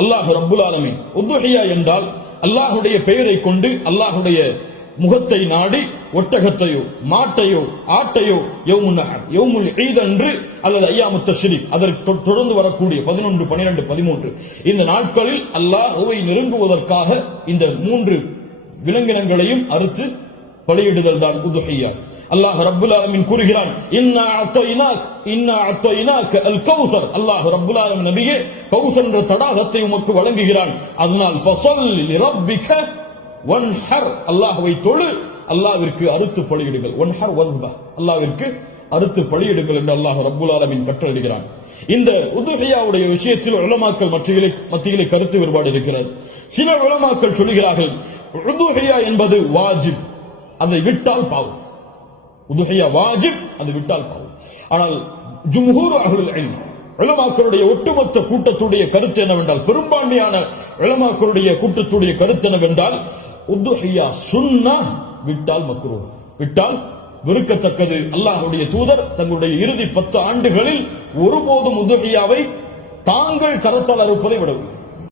அல்லாஹ் ரப்புல் ஆலமீன் உதுஹியா என்றால் அல்லாஹ்வுடைய பெயரை கொண்டு அல்லாஹ்வுடைய முகத்தை நாடி ஒட்டகத்தையோ மாட்டையோ ஆட்டையோ யௌமுல் ஈத் அன்று அல்லது அய்யாமுத் தஷ்ரீக் அதற்கு தொடர்ந்து வரக்கூடிய 11, 12, 13 இந்த நாட்களில் அல்லாஹ்வை நெருங்குவதற்காக இந்த 3 விலங்கினங்களையும் அறுத்து பலியிடுதல் தான் உதுஹியா. அல்லாஹ் ரப்புல் ஆலமீன் கூறுகிறான், இன்னா அத்தைனாக அல் கௌசர். அல்லாஹ் ரப்புல் ஆலமீன் நபியே கௌசர் என்ற தடாகத்தை உமக்கு வழங்குகிறான். அதனால் ஃபஸல்லி லிரப்பிக வன்ஹர், அல்லாஹ்வை தொழு, அல்லாஹ்விற்கு அறுத்து பலியிடுங்கள். வன்ஹர் வஸ்பா, அல்லாஹ்விற்கு அறுத்து பலியிடுங்கள் என்று அல்லாஹ் ரப்புல் ஆலமீன் கட்டளையிடுகிறான். இந்த உதுஹியாவுடைய விஷயத்தில் உலமாக்கள் மத்தியிலே கருத்து வேறுபாடு இருக்கிறது. சில உலமாக்கள் சொல்கிறார்கள் உதுஹியா என்பது வாஜிப், அதை விட்டால் பாவம். உதுஹியா வாஜிப், அது விட்டால் பாவம். ஆனால் ஜும்ஹூர் அஹ்லுல் இல்ம் உலமாக்களுடைய ஒட்டுமொத்த கூட்டத்துடைய கருத்து என்னவென்றால், பெரும்பான்மையான உலமாக்களுடைய கூட்டத்துடைய கருத்து என்னவென்றால், உதுஹியா சுன்னah, விட்டால் மக்ரூஹ், விட்டால் வெறுக்கத்தக்கது. அல்லாஹ்வுடைய தூதர் தங்களுடைய இறுதி 10 ஆண்டுகளில் ஒருபோதும் உதுஹியாவை தாங்கள் கரத்தால் அறுப்பதை விடவில்லை.